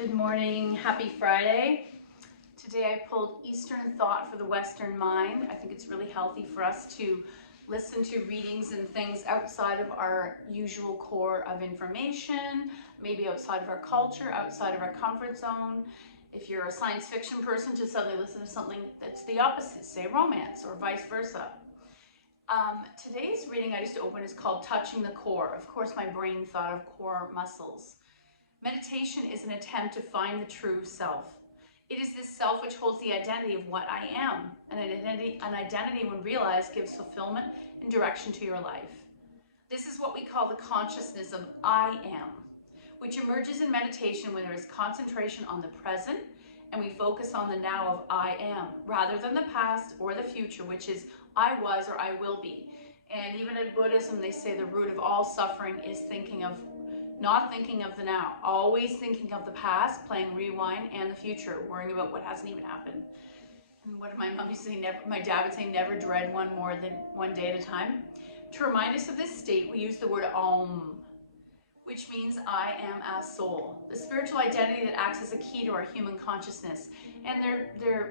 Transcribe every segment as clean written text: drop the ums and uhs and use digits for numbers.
Good morning, happy Friday. Today I pulled Eastern Thought for the Western Mind. I think it's really healthy for us to listen to readings and things outside of our usual core of information, maybe outside of our culture, outside of our comfort zone. If you're a science fiction person, to suddenly listen to something that's the opposite, say romance or vice versa. Today's reading I just opened is called Touching the Core. Of course, my brain thought of core muscles. Meditation is an attempt to find the true self. It is this self which holds the identity of what I am. An identity when realized gives fulfillment and direction to your life. This is what we call the consciousness of I am, which emerges in meditation when there is concentration on the present and we focus on the now of I am, rather than the past or the future, which is I was or I will be. And even in Buddhism, they say the root of all suffering is not thinking of the now, always thinking of the past, playing rewind, and the future, worrying about what hasn't even happened. And what did my mom used to say? My dad would say, never dread one more than one day at a time. To remind us of this state, we use the word Om, which means I am as soul, the spiritual identity that acts as a key to our human consciousness. And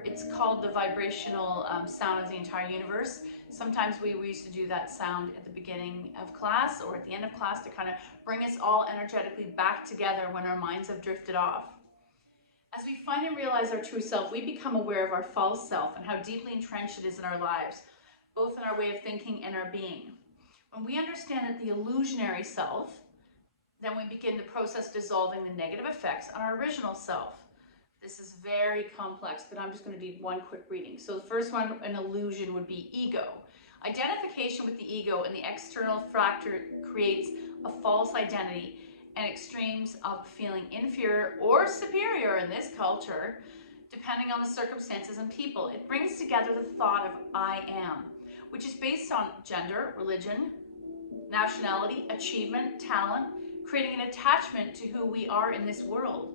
it's called the vibrational sound of the entire universe. Sometimes we used to do that sound at the beginning of class or at the end of class to kind of bring us all energetically back together when our minds have drifted off. As we find and realize our true self, we become aware of our false self and how deeply entrenched it is in our lives, both in our way of thinking and our being. When we understand that the illusionary self, then we begin the process dissolving the negative effects on our original self. This is very complex, but I'm just going to do one quick reading. So the first one, an illusion, would be ego. Identification with the ego and the external factor creates a false identity and extremes of feeling inferior or superior in this culture, depending on the circumstances and people. It brings together the thought of I am, which is based on gender, religion, nationality, achievement, talent, creating an attachment to who we are in this world,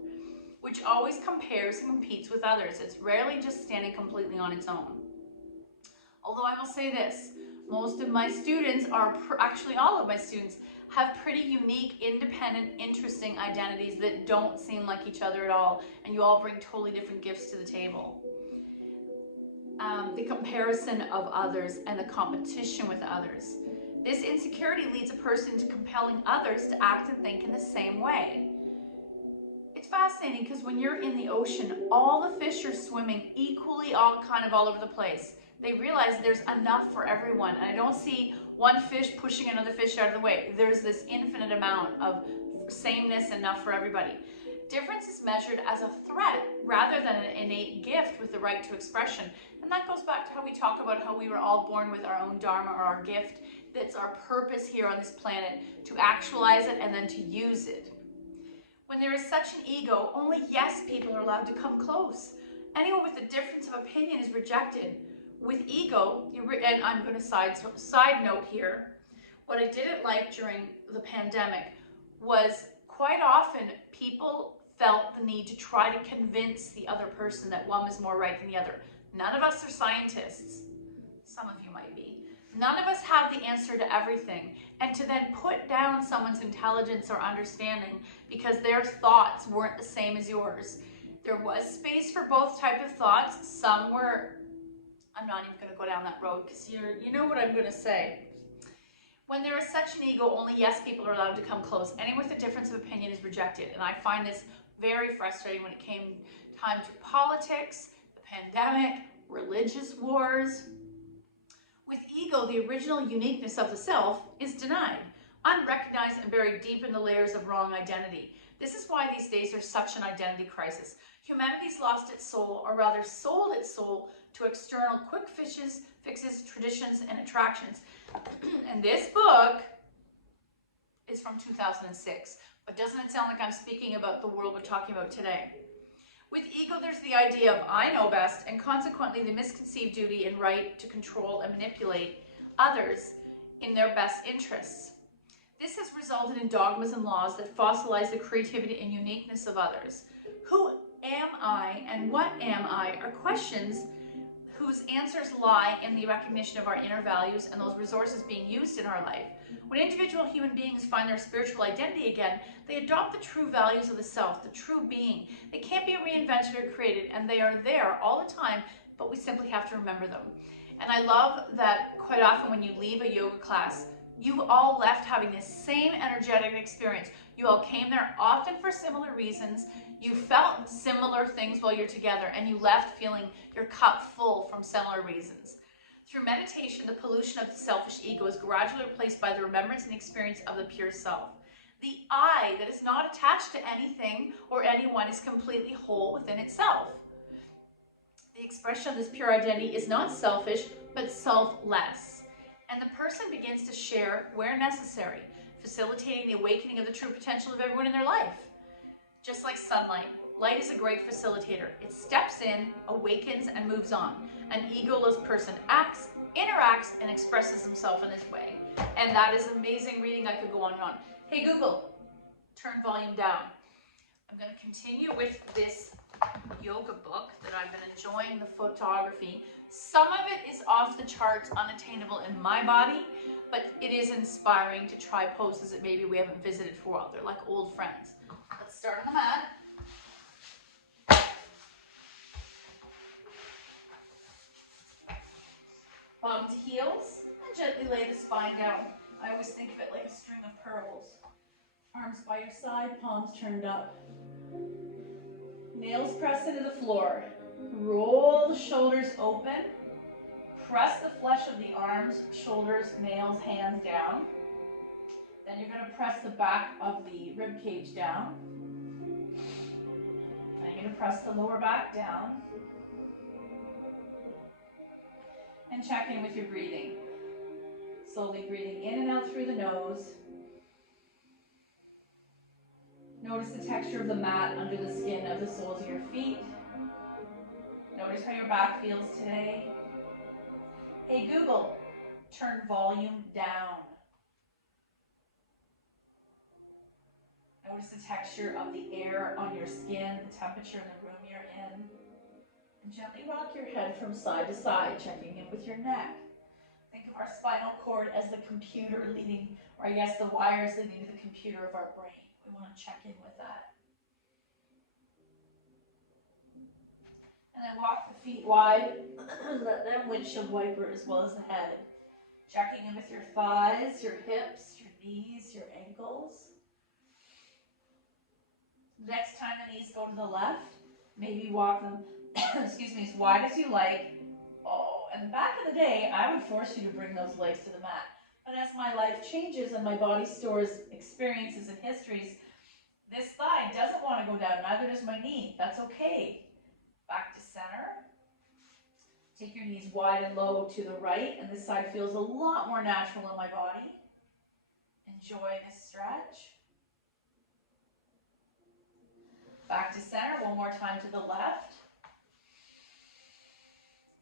which always compares and competes with others. It's rarely just standing completely on its own. Although I will say this, most of my students actually all of my students have pretty unique, independent, interesting identities that don't seem like each other at all, and you all bring totally different gifts to the table. The comparison of others and the competition with others. This insecurity leads a person to compelling others to act and think in the same way. It's fascinating because when you're in the ocean, all the fish are swimming equally, all over the place. They realize there's enough for everyone, and I don't see one fish pushing another fish out of the way. There's this infinite amount of sameness, enough for everybody. Difference is measured as a threat rather than an innate gift with the right to expression. And that goes back to how we talk about how we were all born with our own dharma or our gift. That's our purpose here on this planet, to actualize it and then to use it. When there is such an ego, only yes people are allowed to come close. Anyone with a difference of opinion is rejected. With ego, and I'm going to side note here, what I didn't like during the pandemic was quite often people felt the need to try to convince the other person that one was more right than the other. None of us are scientists. Some of you might be. None of us have the answer to everything. And to then put down someone's intelligence or understanding because their thoughts weren't the same as yours. There was space for both types of thoughts. Some were, I'm not even going to go down that road because you know what I'm going to say. When there is such an ego, only yes people are allowed to come close. Anyone with a difference of opinion is rejected. And I find this very frustrating when it came time to politics, the pandemic, religious wars. With ego, the original uniqueness of the self is denied, unrecognized, and buried deep in the layers of wrong identity. This is why these days there's such an identity crisis. Humanity's lost its soul, or rather sold its soul to external quick fixes, traditions, and attractions. And this book is from 2006, but doesn't it sound like I'm speaking about the world we're talking about today? With ego, there's the idea of I know best, and consequently the misconceived duty and right to control and manipulate others in their best interests. This has resulted in dogmas and laws that fossilize the creativity and uniqueness of others. Who am I and what am I are questions whose answers lie in the recognition of our inner values and those resources being used in our life. When individual human beings find their spiritual identity again, they adopt the true values of the self, the true being. They can't be reinvented or created, and they are there all the time, but we simply have to remember them. And I love that quite often when you leave a yoga class, you've all left having this same energetic experience. You all came there often for similar reasons. You felt similar things while you're together, and you left feeling your cup full from similar reasons. Through meditation, the pollution of the selfish ego is gradually replaced by the remembrance and experience of the pure self. The I that is not attached to anything or anyone is completely whole within itself. The expression of this pure identity is not selfish, but selfless. And the person begins to share where necessary, facilitating the awakening of the true potential of everyone in their life. Just like sunlight, light is a great facilitator. It steps in, awakens, and moves on. An egoless person acts, interacts, and expresses himself in this way. And that is amazing reading. I could go on and on. Hey Google, turn volume down. I'm going to continue with this yoga book that I've been enjoying the photography. Some of it is off the charts, unattainable in my body, but it is inspiring to try poses that maybe we haven't visited for a while. They're like old friends. Let's start on the mat. Bottom to heels, and gently lay the spine down. I always think of it like a string of pearls. Arms by your side, palms turned up. Nails pressed into the floor. Roll the shoulders open. Press the flesh of the arms, shoulders, nails, hands down. Then you're going to press the back of the rib cage down. Then you're going to press the lower back down. And check in with your breathing. Slowly breathing in and out through the nose. Notice the texture of the mat under the skin of the soles of your feet. Notice how your back feels today. Hey Google, turn volume down. Notice the texture of the air on your skin, the temperature in the room you're in. And gently rock your head from side to side, checking in with your neck. Think of our spinal cord as the computer leading, or I guess the wires leading to the computer of our brain. We want to check in with that. And then walk the feet wide. Let them windshield wiper as well as the head. Checking in with your thighs, your hips, your knees, your ankles. Next time the knees go to the left, maybe walk them, excuse me, as wide as you like. Oh, and back in the day, I would force you to bring those legs to the mat. But as my life changes and my body stores experiences and histories, this thigh doesn't want to go down, neither does my knee. That's okay. Back to center. Take your knees wide and low to the right, and this side feels a lot more natural in my body. Enjoy this stretch. Back to center, one more time to the left.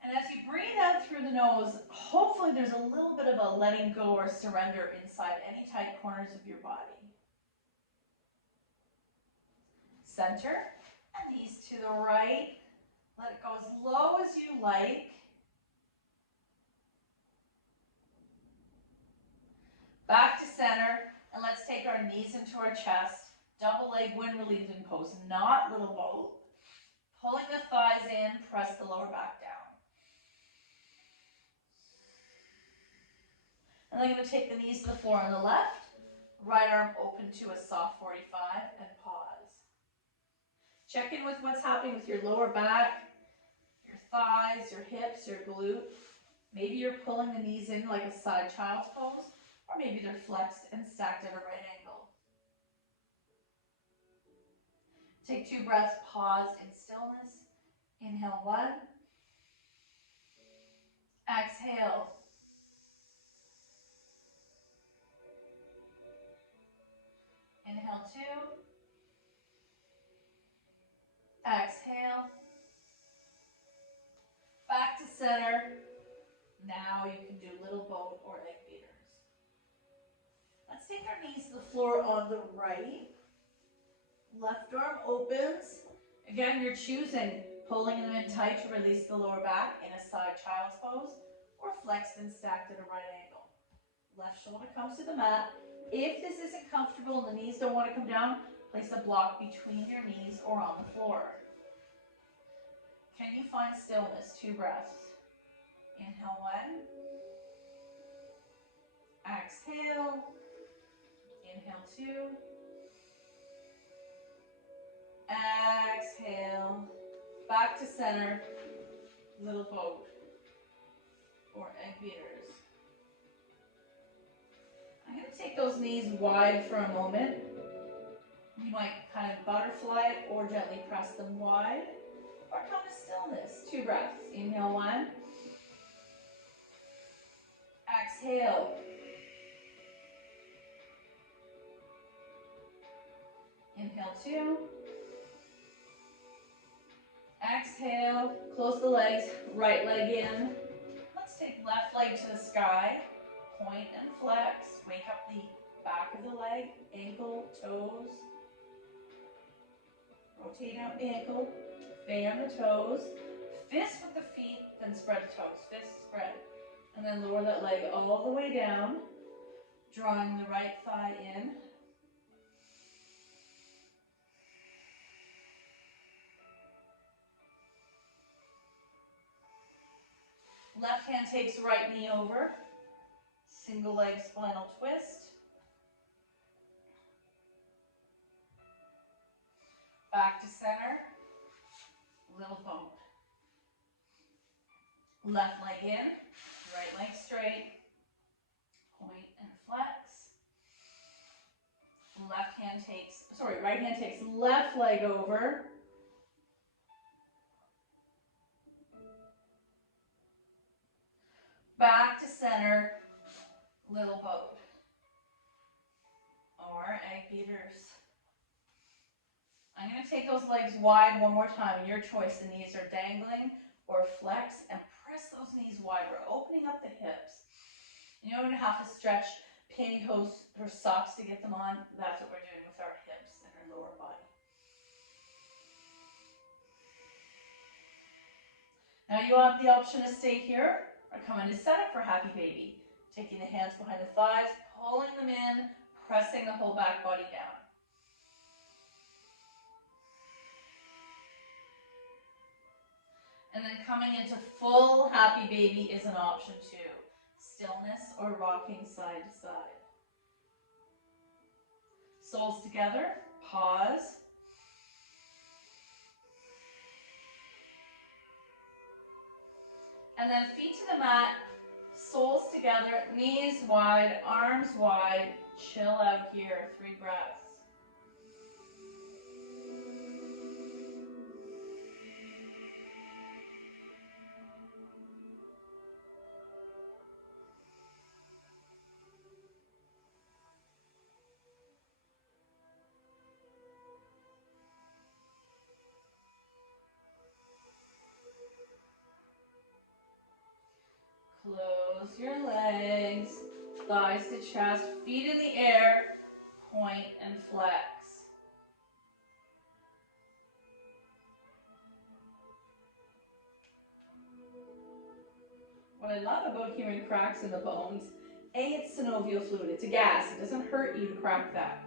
And as you breathe out through the nose, hopefully there's a little bit of a letting go or surrender inside any tight corners of your body. Center, and knees to the right. Let it go as low as you like. Back to center, and let's take our knees into our chest. Double leg wind relieving pose, not little boat. Pulling the thighs in, press the lower back down. And then I'm going to take the knees to the floor on the left. Right arm open to a soft 45 and pause. Check in with what's happening with your lower back, your thighs, your hips, your glute. Maybe you're pulling the knees in like a side child's pose, or maybe they're flexed and stacked at a right angle. Take 2 breaths, pause in stillness. Inhale 1. Exhale. Inhale 2. Exhale. Back to center. Now you can do little boat or leg beaters. Let's take our knees to the floor on the right. Left arm opens. Again, you're choosing Pulling them in tight to release the lower back in a side child's pose, or flexed and stacked at a right angle. Left shoulder comes to the mat. If this isn't comfortable and the knees don't want to come down, place a block between your knees or on the floor. Can you find stillness? 2 breaths. Inhale 1. Exhale. Inhale 2. Exhale. Back to center. Little boat or egg beaters. I'm going to take those knees wide for a moment. You might kind of butterfly it or gently press them wide. Or come to stillness. 2 breaths. Inhale 1. Exhale. Inhale 2. Exhale. Close the legs. Right leg in. Let's take left leg to the sky. Point and flex. Wake up the back of the leg, ankle, toes. Rotate out the ankle. Fan the toes. Fist with the feet, then spread the toes. Fist spread. And then lower that leg all the way down. Drawing the right thigh in. Left hand takes right knee over. Single leg spinal twist. Back to center. Little boat. Left leg in. Right leg straight. Point and flex. Right hand takes left leg over. Back to center, little boat. Or egg beaters. I'm going to take those legs wide one more time. Your choice. The knees are dangling or flex, and press those knees wide. We're opening up the hips. You don't even have to stretch pantyhose or socks to get them on. That's what we're doing with our hips and our lower body. Now you have the option to stay here or come into setup for happy baby. Taking the hands behind the thighs, pulling them in, pressing the whole back body down. And then coming into full happy baby is an option too. Stillness or rocking side to side. Soles together, pause. And then feet to the mat, soles together, knees wide, arms wide. Chill out here, 3 breaths. Close your legs, thighs to chest, feet in the air, point and flex. What I love about hearing cracks in the bones, it's synovial fluid, it's a gas, it doesn't hurt you to crack that.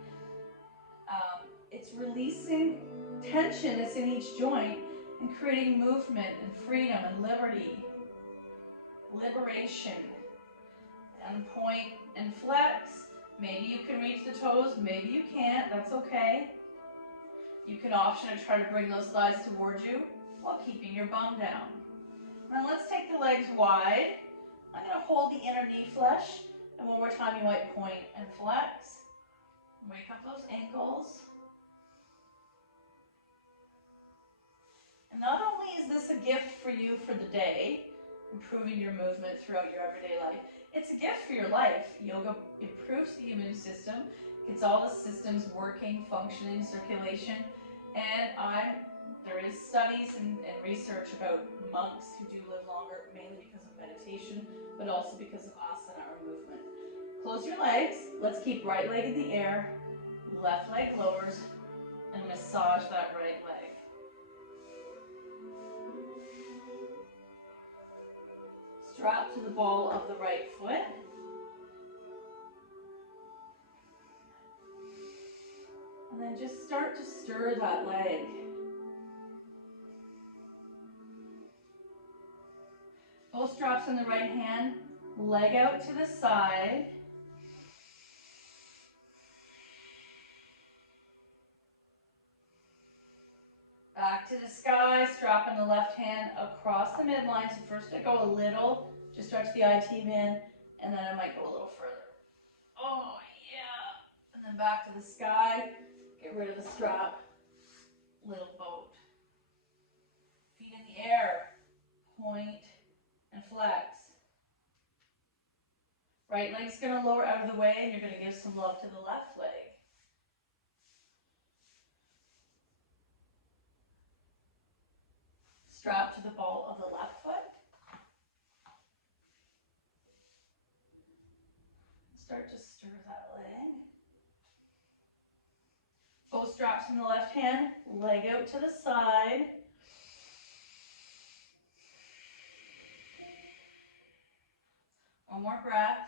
It's releasing tension that's in each joint and creating movement and freedom and liberty. Liberation. And point and flex. Maybe you can reach the toes, maybe you can't, that's okay. You can option to try to bring those thighs towards you while keeping your bum down. Now let's take the legs wide. I'm going to hold the inner knee flesh, and one more time you might point and flex. Wake up those ankles. And not only is this a gift for you for the day, improving your movement throughout your everyday life, it's a gift for your life. Yoga improves the immune system, gets all the systems working, functioning, circulation, and there is studies and research about monks who do live longer, mainly because of meditation, but also because of asana or movement. Close your legs. Let's keep right leg in the air, left leg lowers, and massage that right leg. strap to the ball of the right foot. And then just start to stir that leg. Both straps on the right hand, leg out to the side. Back to the sky, strap in the left hand across the midline. So first I go a little, just stretch the IT band, and then I might go a little further. Oh yeah. And then back to the sky, get rid of the strap, little boat. Feet in the air, point and flex. Right leg's gonna lower out of the way and you're gonna give some love to the left leg. Strap to the ball of the left foot. Start to stir that leg. Both straps in the left hand, leg out to the side. One more breath.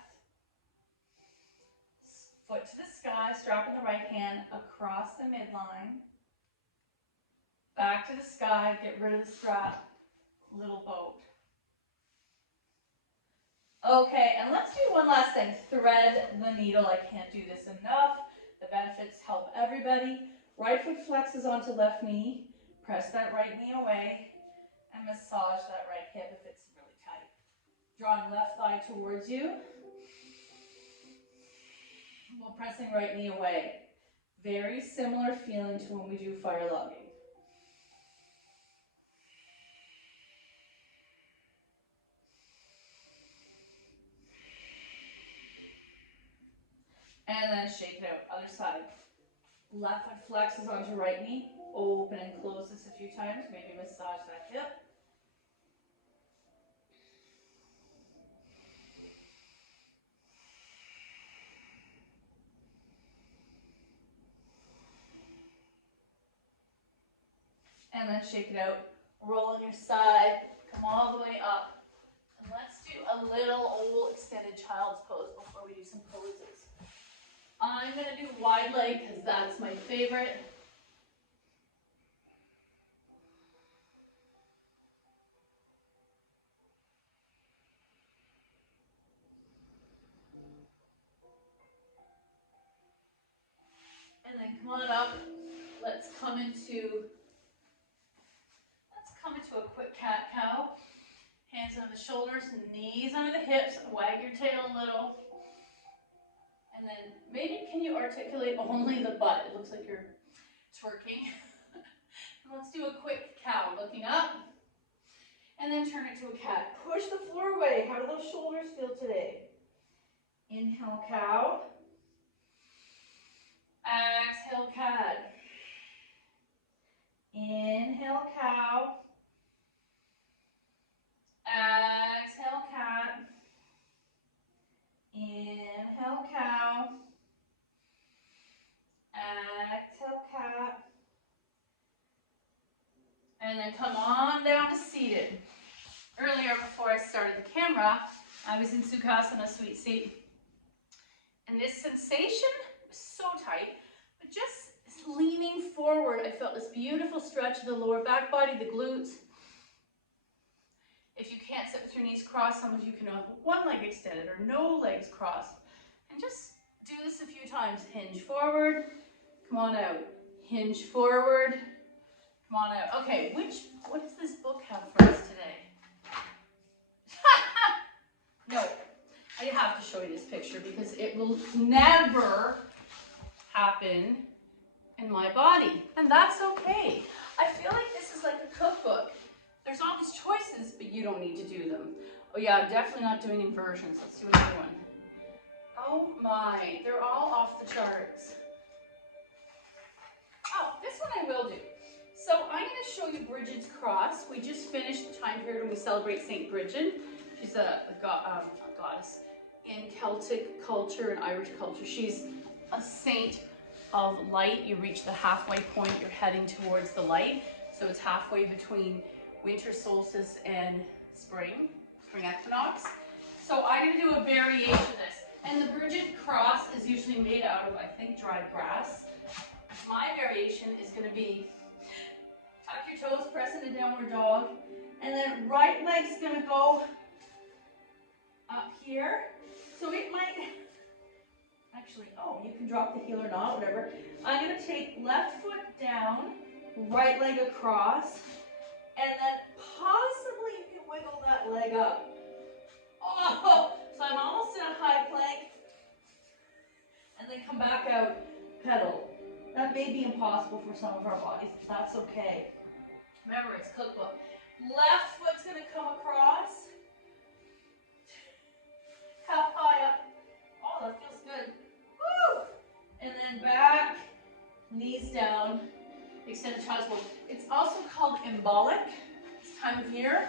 Foot to the sky, strap in the right hand across the midline. Back to the sky, get rid of the strap, little boat. Okay, and let's do one last thing. Thread the needle. I can't do this enough. The benefits help everybody. Right foot flexes onto left knee. Press that right knee away and massage that right hip if it's really tight. Drawing left thigh towards you while pressing right knee away. Very similar feeling to when we do fire logging. And then shake it out, other side. Left foot flexes onto right knee. Open and close this a few times. Maybe massage that hip. And then shake it out. Roll on your side. Come all the way up. And let's do a little old extended child's pose before we do some poses. I'm going to do wide leg because that's my favorite. And then come on up. Let's come into a quick cat-cow. Hands on the shoulders, knees under the hips, wag your tail a little. And then maybe can you articulate only the butt? It looks like you're twerking. And let's do a quick cow, looking up. And then turn it to a cat. Push the floor away. How do those shoulders feel today? Inhale, cow. Exhale, cat. Inhale, cow. Exhale, cat. Inhale, cow. Exhale, cat. And then come on down to seated. Earlier, before I started the camera, I was in Sukhasana, sweet seat. And this sensation was so tight, but just leaning forward, I felt this beautiful stretch of the lower back body, the glutes. If you can't sit with your knees crossed, some of you can have one leg extended or no legs crossed. And just do this a few times. Hinge forward, come on out. Hinge forward, come on out. Okay, what does this book have for us today? No, I have to show you this picture because it will never happen in my body. And that's okay. I feel like this is like a cookbook. There's all these choices, but you don't need to do them. Oh yeah, I'm definitely not doing inversions. Let's do another one. Oh my, they're all off the charts. Oh, this one I will do. So I'm going to show you Bridget's cross. We just finished the time period when we celebrate St. Bridget. She's a goddess in Celtic culture and Irish culture. She's a saint of light. You reach the halfway point, you're heading towards the light. So it's halfway between winter solstice and spring. spring equinox. So I'm going to do a variation of this. And the Bridget cross is usually made out of, I think, dried grass. My variation is going to be tuck your toes, press into downward dog, and then right leg's going to go up here. So it might, actually, oh, you can drop the heel or not, whatever. I'm going to take left foot down, right leg across, and then possibly you can wiggle that leg up. Oh, so I'm almost in a high plank, and then come back out, pedal. That may be impossible for some of our bodies, but that's okay. Remember, it's cookbook. Left foot's gonna come across. Half high up. Oh, that feels good. Woo! And then back, knees down, extended child's pose. It's also called embolic this time of year.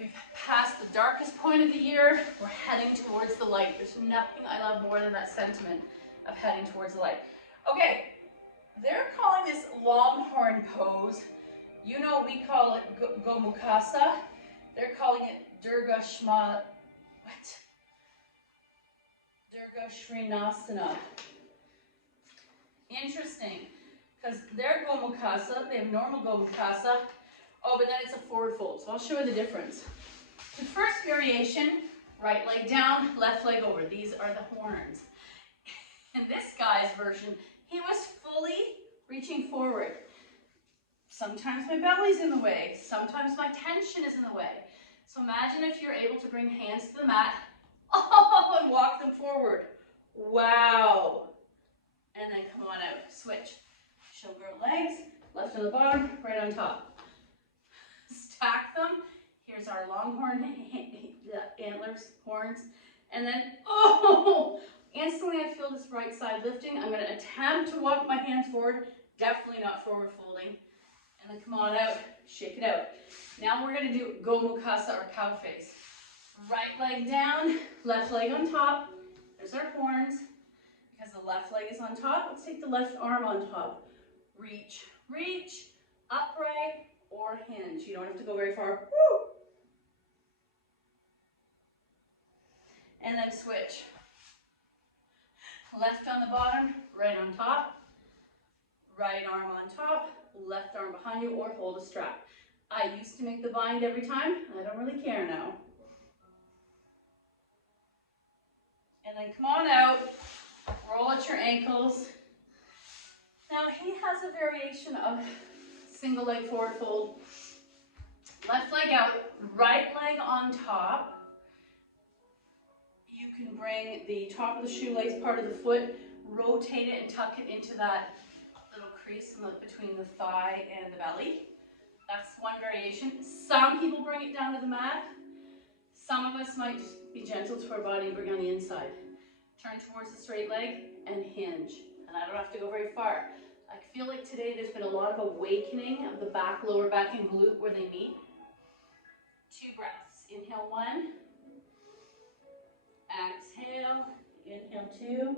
We've passed the darkest point of the year. We're heading towards the light. There's nothing I love more than that sentiment of heading towards the light. Okay, they're calling this longhorn pose. You know, we call it Gomukhasa. They're calling it Durga Srinasana. Interesting, because they're Gomukhasa, they have normal Gomukhasa. Oh, but then it's a forward fold, so I'll show you the difference. The first variation, right leg down, left leg over. These are the horns. In this guy's version, he was fully reaching forward. Sometimes my belly's in the way. Sometimes my tension is in the way. So imagine if you're able to bring hands to the mat, oh, and walk them forward. Wow. And then come on out, switch. Showgirl legs, left on the bottom, right on top. Stack them. Here's our longhorn antlers, horns. And then, oh, instantly I feel this right side lifting. I'm going to attempt to walk my hands forward. Definitely not forward folding. And then come on out, shake it out. Now we're going to do Gomukhasa or cow face. Right leg down, left leg on top. There's our horns. Because the left leg is on top, let's take the left arm on top. Reach, reach, upright, or hinge. You don't have to go very far. Woo! And then switch. Left on the bottom, right on top. Right arm on top, left arm behind you, or hold a strap. I used to make the bind every time, and I don't really care now. And then come on out, roll at your ankles. Now he has a variation of single leg forward fold. Left leg out, right leg on top. You can bring the top of the shoelace part of the foot, rotate it and tuck it into that little crease between the thigh and the belly. That's one variation. Some people bring it down to the mat. Some of us might be gentle to our body and bring on the inside. Turn towards the straight leg and hinge. And I don't have to go very far. I feel like today there's been a lot of awakening of the back, lower back, and glute where they meet. 2 breaths. Inhale 1. Exhale. Inhale 2.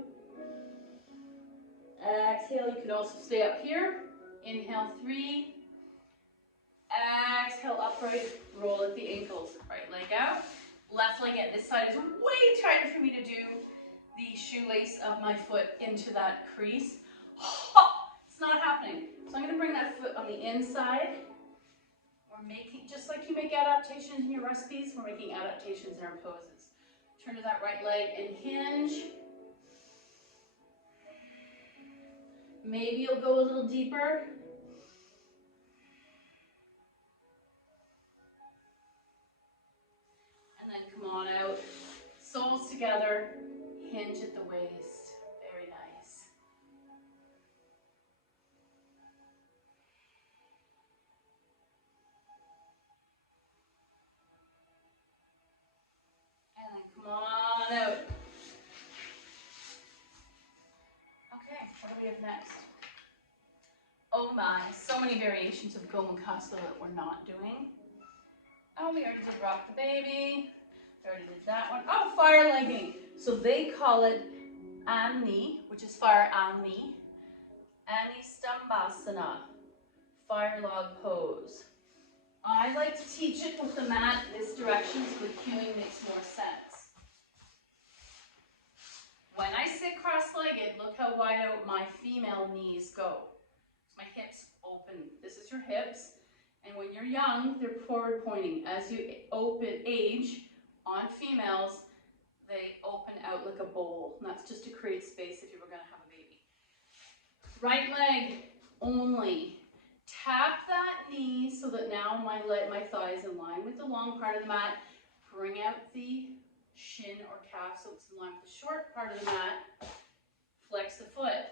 Exhale. You can also stay up here. Inhale 3. Exhale upright. Roll at the ankles. Right leg out. Left leg in. This side is way tighter for me to do the shoelace of my foot into that crease. It's not happening. So I'm going to bring that foot on the inside. We're making, just like you make adaptations in your recipes, we're making adaptations in our poses. Turn to that right leg and hinge. Maybe you'll go a little deeper. And then come on out. Soles together. Hinge at the waist. Very nice. And then come on out. Okay, what do we have next? Oh my, so many variations of Gomukhasa that we're not doing. Oh, we already did rock the baby. We already did that one. Oh, fire legging. So they call it Amni, which is fire Amni. Anistambhasana, fire log pose. I like to teach it with the mat this direction so the cueing makes more sense. When I sit cross-legged, look how wide out my female knees go. My hips open. This is your hips. And when you're young, they're forward pointing. As you age, on females, they open out like a bowl. And that's just to create space if you were going to have a baby. Right leg only. Tap that knee so that now my thigh is in line with the long part of the mat. Bring out the shin or calf so it's in line with the short part of the mat. Flex the foot.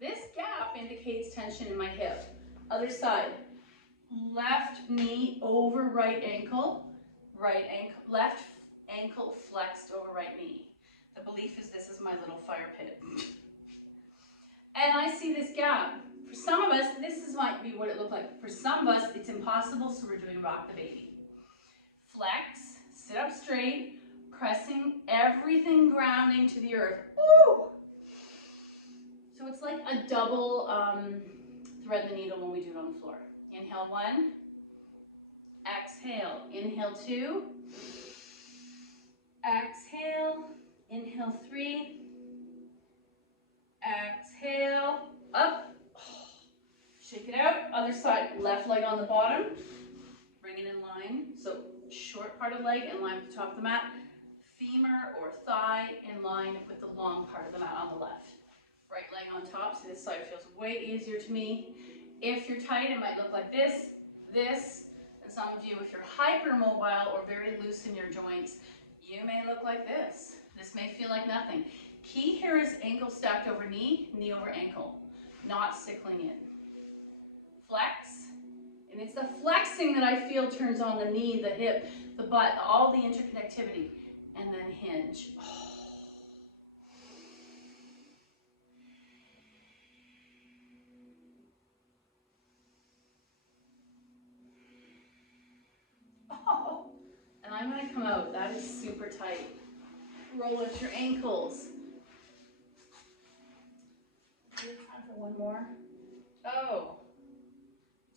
This gap indicates tension in my hip. Other side. Left knee over right ankle, left ankle flexed over right knee. The belief is this is my little fire pit. And I see this gap. For some of us, might be what it looked like. For some of us, it's impossible, so we're doing rock the baby. Flex, sit up straight, pressing everything grounding to the earth. Woo! So it's like a double thread the needle when we do it on the floor. Inhale 1, exhale, inhale 2, exhale, inhale 3, exhale, up, shake it out, other side, left leg on the bottom, bring it in line, so short part of leg in line with the top of the mat, femur or thigh in line with the long part of the mat on the left. Right leg on top, so this side feels way easier to me. If you're tight, it might look like this, and some of you, if you're hypermobile or very loose in your joints, you may look like this. This may feel like nothing. Key here is ankle stacked over knee, knee over ankle, not sickling it. Flex, and it's the flexing that I feel turns on the knee, the hip, the butt, all the interconnectivity, and then hinge. And I'm going to come out. That is super tight. Roll out your ankles. Do you have time for one more? Oh,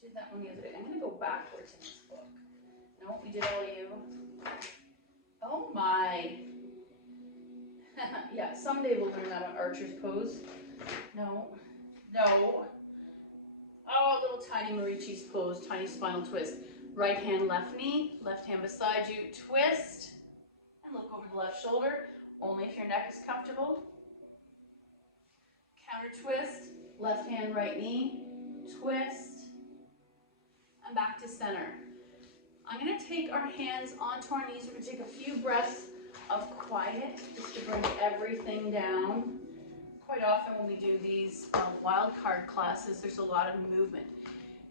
did that one the other day. I'm going to go backwards in this book. No, we did all you. Oh my. Yeah, someday we'll learn that on Archer's pose. No. Oh, little tiny Marichi's pose, tiny spinal twist. Right hand, left knee, left hand beside you, twist, and look over the left shoulder, only if your neck is comfortable. Counter twist, left hand, right knee, twist, and back to center. I'm going to take our hands onto our knees. We're going to take a few breaths of quiet, just to bring everything down. Quite often when we do these wild card classes, there's a lot of movement.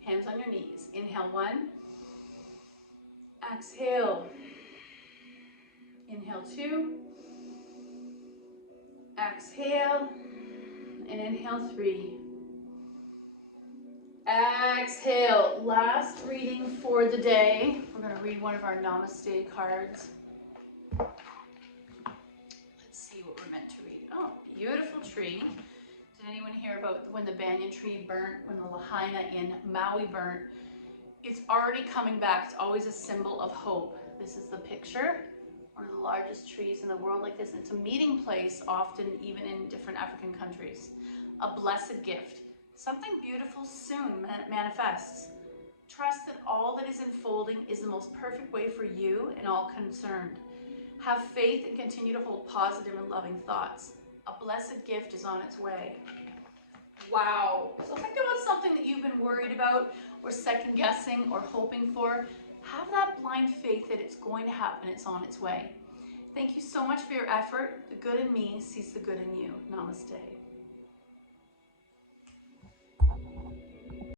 Hands on your knees. Inhale 1. Exhale. Inhale 2. Exhale. And inhale 3. Exhale. Last reading for the day. We're going to read one of our Namaste cards. Let's see what we're meant to read. Oh, beautiful tree. Did anyone hear about when the banyan tree burnt, when the lahaina in Maui burnt? It's already coming back. It's always a symbol of hope. This is the picture. One of the largest trees in the world like this. And it's a meeting place often even in different African countries. A blessed gift. Something beautiful soon manifests. Trust that all that is unfolding is the most perfect way for you and all concerned. Have faith and continue to hold positive and loving thoughts. A blessed gift is on its way. Wow. So think about something that you've been worried about or second guessing or hoping for. Have that blind faith that it's going to happen. It's on its way. Thank you so much for your effort. The good in me sees the good in you. Namaste.